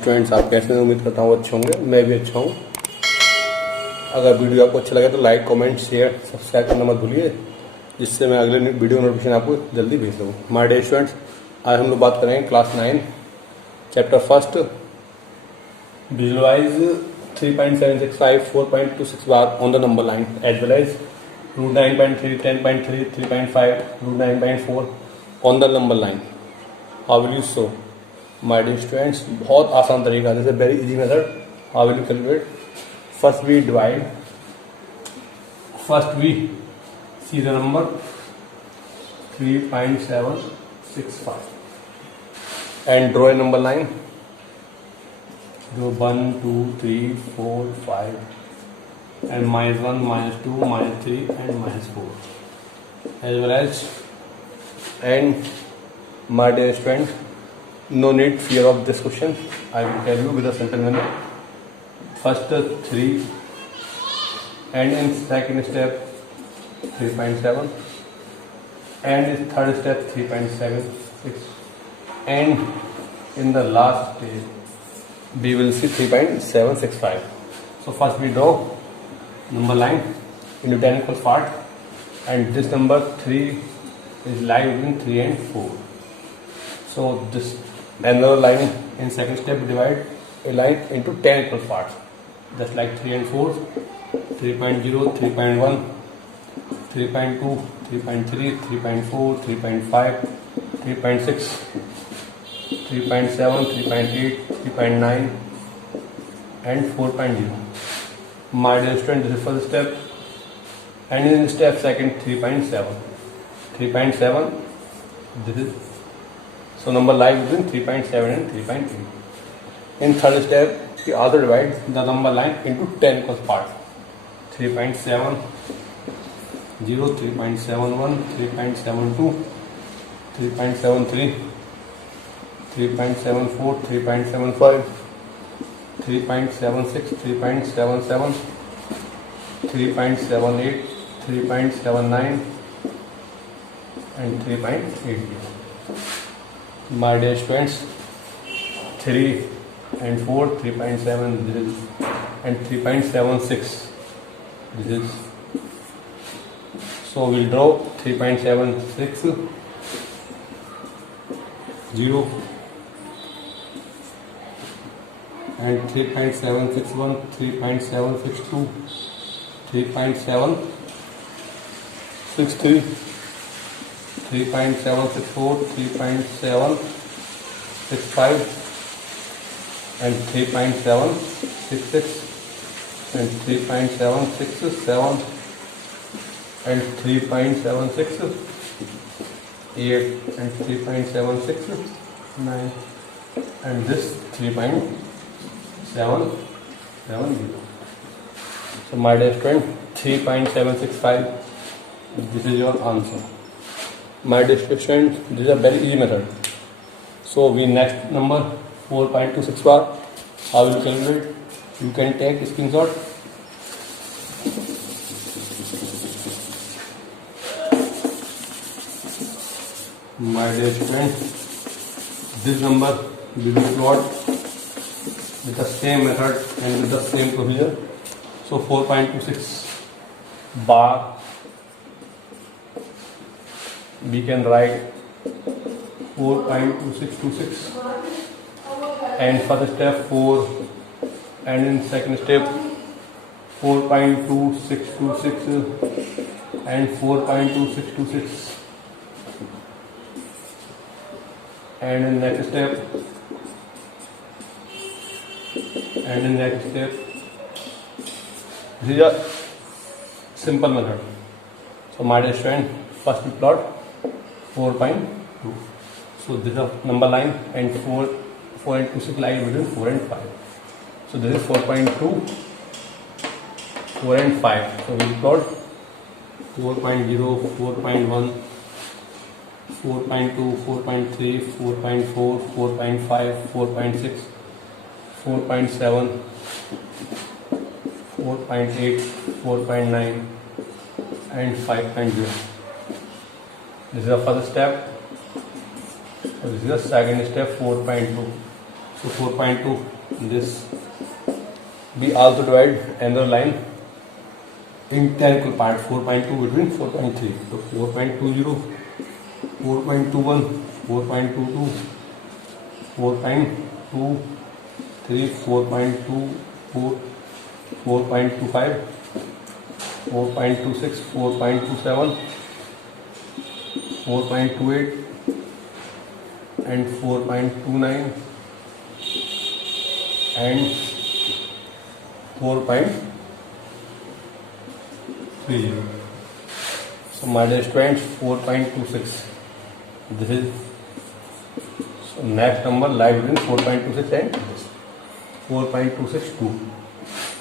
Students, आप कैसे हैं? उम्मीद करता हूँ अच्छे होंगे। मैं भी अच्छा हूँ। अगर वीडियो आपको अच्छा लगे तो लाइक, कमेंट, शेयर, सब्सक्राइब करना मत भूलिए, जिससे मैं अगले वीडियो नोटिफिकेशन आपको जल्दी भेज सकूँ। माय डियर स्टूडेंट्स, आज हम लोग बात करेंगे class 9 chapter first, visualise 3.765 4.26 bar on the number line as well as root 9.3 10.3 3.5 root 9.4 on the number line. How will you show? My dear students, बहुत आसान तरीका, this is very easy method. How will you calculate? First we divide, first we see the number 3.765 and draw a number line. जो 1 2 3 4 5 and -1 -2 -3 and -4 as well as, and my dear student, no need fear of this question. I will tell you with a simple manner. First 3 and in second step 3.7 and in third step 3.76 and in the last step we will see 3.765. So first we draw number line into 10 equal part, and this number 3 is lying between 3 and 4. So this another line in second step divide a line into 10 equal parts, just like 3 and 4, 3.0, 3.1, 3.2, 3.3, 3.4, 3.5, 3.6, 3.7, 3.8, 3.9 and 4.0. My dear student, this is first step, and in step second 3.7. 3.7, this is, so number lies between 3.7 and 3.8. In third step, we also divide the number line into 10 equal parts. 3.7, 0, 3.71, 3.72, 3.73, 3.74, 3.75, 3.76, 3.77, 3.78, 3.79 and 3.80. My dear students, 3 and 4, 3.7 this is, and 3.76 this is. So we'll draw 3.76 0 and 3.761, 3.762, 3.763, 3.764, 3.765 and 3.766 and 3.767 and 3.768 and 3.769 and this 3.770. So my dear friend, 3.765, this is your answer. My dear students, this is a very easy method. So we next number 4.26 bar. How will you calculate? You can take screenshot. My dear student, this number we will plot with the same method and with the same procedure. So 4.26 bar, we can write 4.2626 and first step 4 and in second step 4.2626 and 4.2626 and in next step and in next step. This is a simple method. So my dear student, first we plot 4.2. So this is a number line and 4 and 26 lie between 4 and 5. So this is 4.2, 4 and 5. So we plot 4.0, 4.1, 4.2, 4.3, 4.4, 4.5, 4.6, 4.7, 4.8, 4.9 and 5.0. This is the first step. This is the second step, 4.2. So 4.2, this we also divide another line in 10 equal parts. 4.2 between 4.3. So 4.20, 4.21, 4.22, 4.23, 4.24, 4.25, 4.26, 4.27, 4.28 and 4.29 and 4.30. So my dear students, 4.26. This is so next number lie between 4.26 and this 4.262.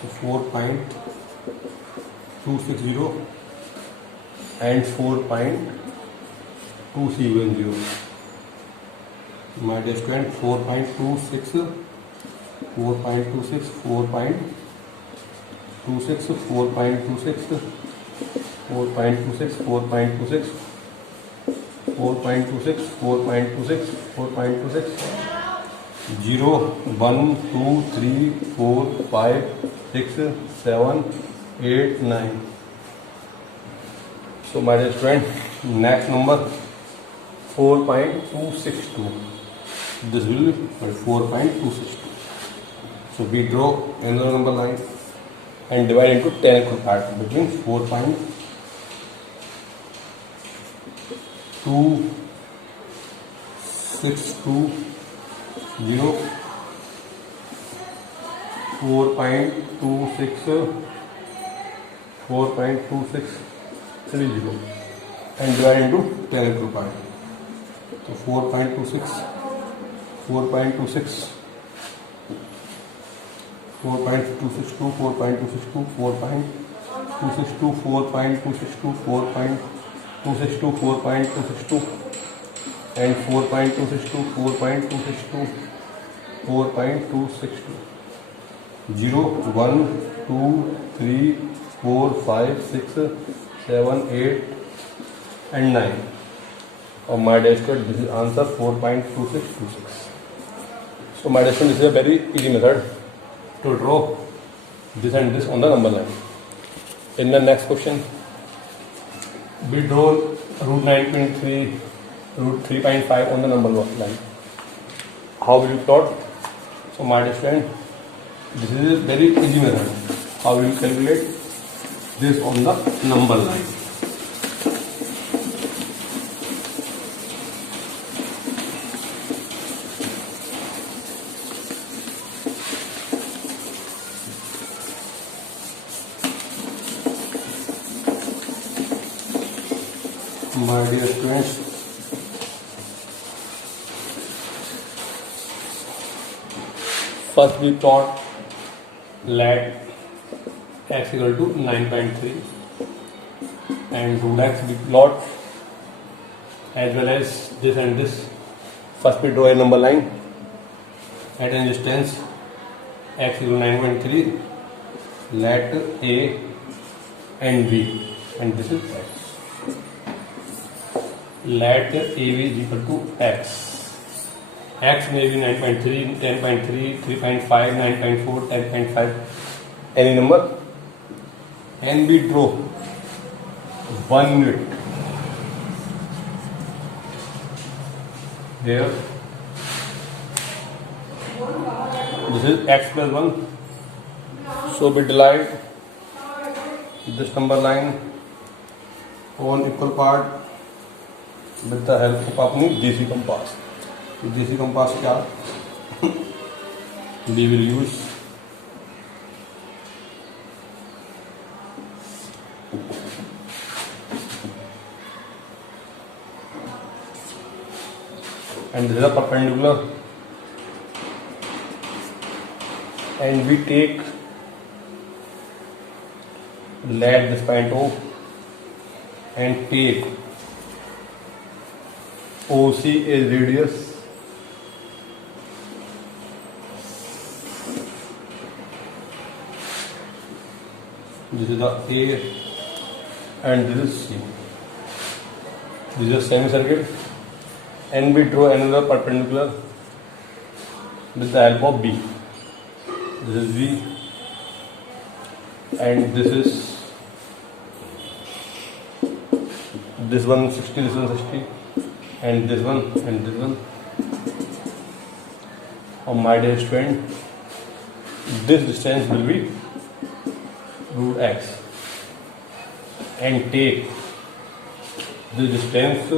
So 4.260 and 4.270. My dear student, 4.26, 4.26, 4.26, 4.26, 4.26, 4.26, 4.26, 4.26, 4.26, 0, 1, 2, 3, 4, 5, 6, 7, 8, 9. So my dear student, next number 4.262. This will be 4.262. So we draw another number line and divide into 10 equal parts between 4.260, 4.26, 4.2630 and divide into 10 equal parts. So 4.26, 4.26, 4.262, 4.262, 4.262, 4.262, 4.262, 4.262 and 4.262, 4.262, 4.262. 0, 1, 2, 3, 4, 5, 6, 7, 8 and 9. Of my dear student, this is answer 4.2626. So my dear student, this is a very easy method to draw this and this on the number line. In the next question, we draw root 9.3, root 3.5 on the number line. How will you plot? So my dear student, this is a very easy method. How will you calculate this on the number line? My dear students, first we plot let x equal to 9.3 and root x we plot as well as this and this. First we draw a number line at a distance x equal to 9.3, let a and b, and this is x. Let AB is equal to x. X may be 9.3, 10.3, 3.5, 9.4, 10.5, any number. And we draw 1 unit here. This is x plus 1. So we divide this number line on equal part with the help of अपनी देसी compass. देसी compass क्या we will use and this is a perpendicular and we take let this point O and take OC is radius this is the A and this is C. This is a semicircle and we draw another perpendicular with the help of B. This is V, and this one 60, this one 60, and this one and this one. On my dear student, this distance will be root x, and take the distance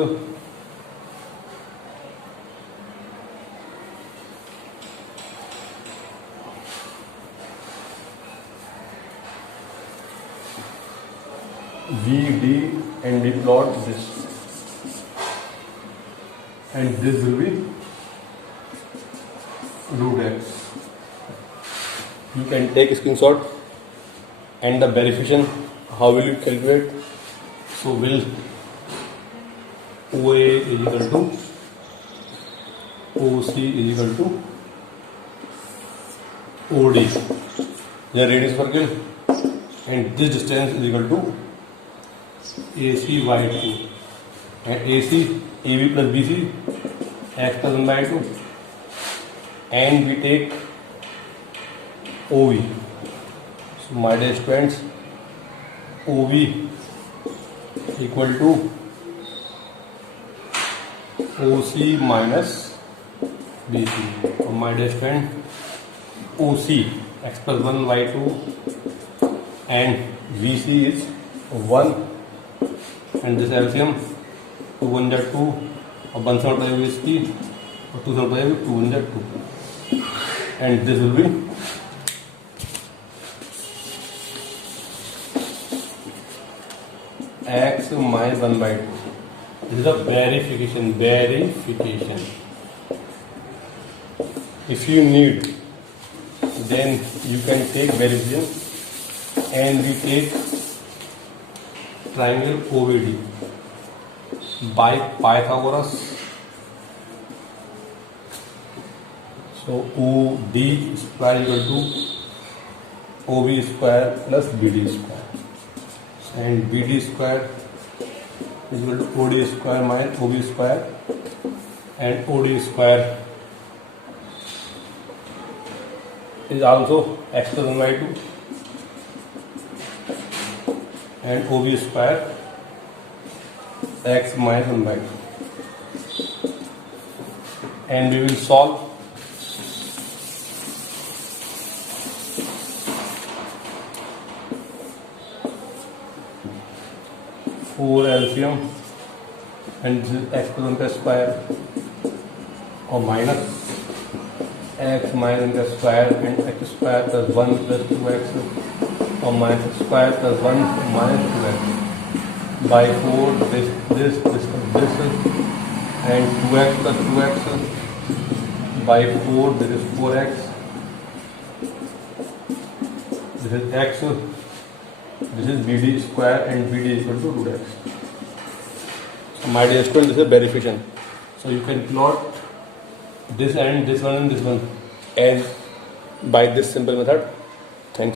VD and we plot this, and this will be root x. You can take a screenshot, and the verification, how will you calculate? So will OA is equal to OC is equal to OD, the radius circle, and this distance is equal to AC by 2, and AC AB plus BC x plus 1 by 2, and we take OV. So my dear students, OV equal to OC minus BC. So my dear student, OC x plus 1 by 2 and VC is 1, and this LCM 2 1 are 2 और 1 से multiply इसकी और 2 से multiply 2 1 are 2, and this will be x minus 1 by 2. This is a verification. If you need, then you can take verification, and we take triangle OVD by Pythagoras. So OD square equal to OV square plus BD square, and BD square is equal to OD square minus OV square, and OD square is also x plus 1 by 2, and OV square x minus 1 by 2, and we will solve. For LCM, and this is x plus 1 plus square or minus x minus 1 square and x square plus 1 plus 2x or minus x square plus 1 minus 2x by 4 this and 2x plus 2x by 4, this is 4x, this is x, this is BD square, and BD is equal to root x. So my dear student, this is a verification. So you can plot this and this one and this one as by this simple method.